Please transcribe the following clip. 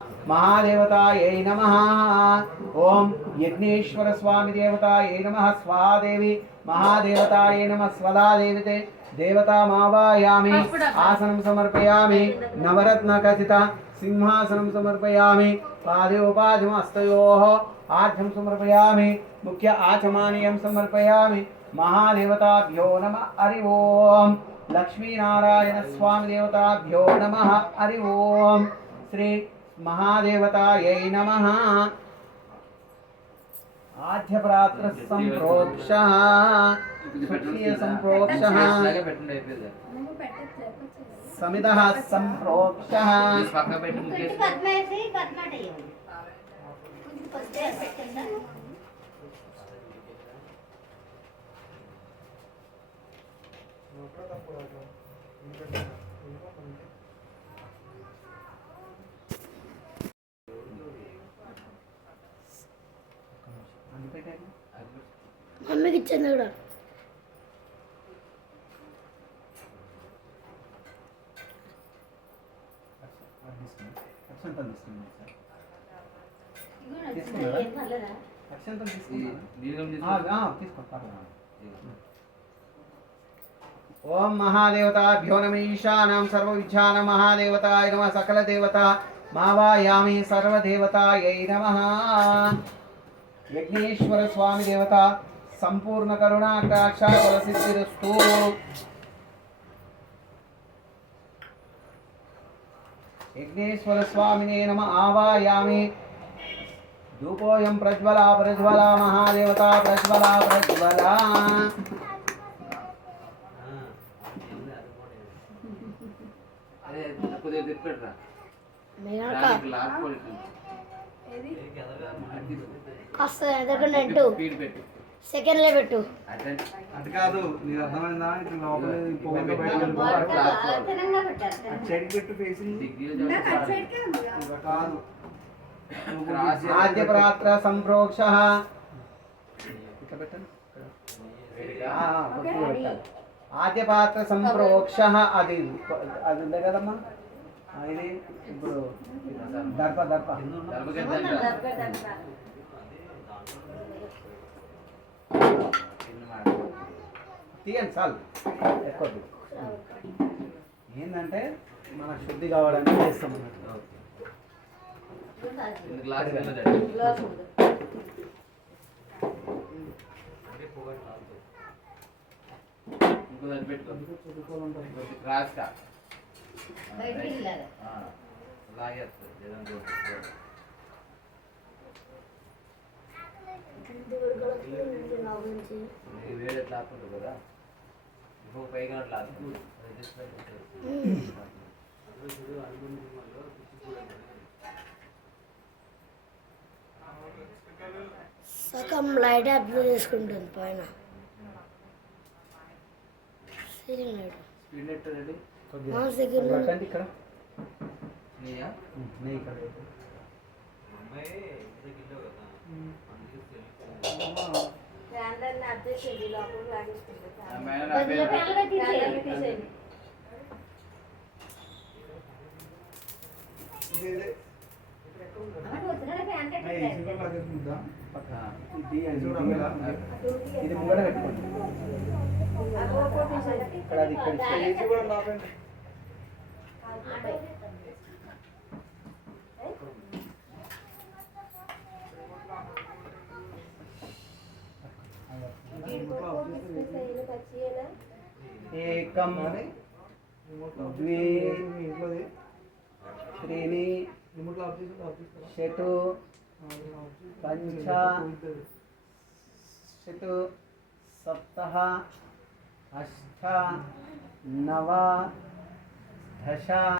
महादेवतायै नमः। ओम यज्ञेश्वर स्वामी देवतायै नमः। स्वाहा देवी महादेवतायै नमः। स्वधा देवते देवता मावायामि। आसनं समर्पयामि। नवरत्न खचित सिंहासनं समर्पयामि। पादयोपाधिमस्तयोः आर्घ्यं समर्पयामि। मुख्य आचमानीयं समर्पयामि। महादेवताभ्यो नमः। हरि ओम। लक्ष्मी नारायण स्वामी देवताभ्यो नमः। हरि ओम। श्री महादेवतायै नमः। आद्यप्रात्र संप्रोक्षः सुखीय संप्रोक्षः समिदः संप्रोक्षः మమ్మీకి ఇచ్చాను కూడా ओम महादेवताभ्यो नमः। ईशानां सर्वविद्यानां महादेवताय नमः। सकल देवता मावायामि। सर्वदेवतायै नमः। यज्ञेश्वर स्वामी देवता संपूर्ण करुणा कटाक्षा फलसिद्धिरस्तु। यज्ञेश्वर स्वामिने नमः। आवायामि। धूपोऽयं प्रज्वला प्रज्वला महादेवता प्रज्वला प्रज्वला। సెకండ్ లో పెట్టు. అది కాదు నీకు అర్థమైందా? ఇట్లా లోపల పొగ చెడి పెట్టు ఫేసింగ్ కాదు. ఆద్యప్రాత్ర సంప్రోక్షః ఇట్లా పెట్టండి. ఆద్యపాత్ర సంప్రోక్షః అది అది ఉంది కదమ్మా. ఇది ఇప్పుడు దర్ప దర్ప తీయండి చాలు. ఎక్కువ ఏంటంటే మన శుద్ధి కావడానికి చేస్తాం అన్నట్టు. కదా పైగా సగం లైట్ అబ్జర్వ్ చేసుకుంటుంది పైన సీలింగ్ లైట్. సెకండ్ ఇక్కడ ఇది ముంగడ పెట్టుకోండి. ఇక్కడ అది ఇక్కడ एकम द्वे त्रीणि षट् पञ्च षट् सप्त अष्ट नव दश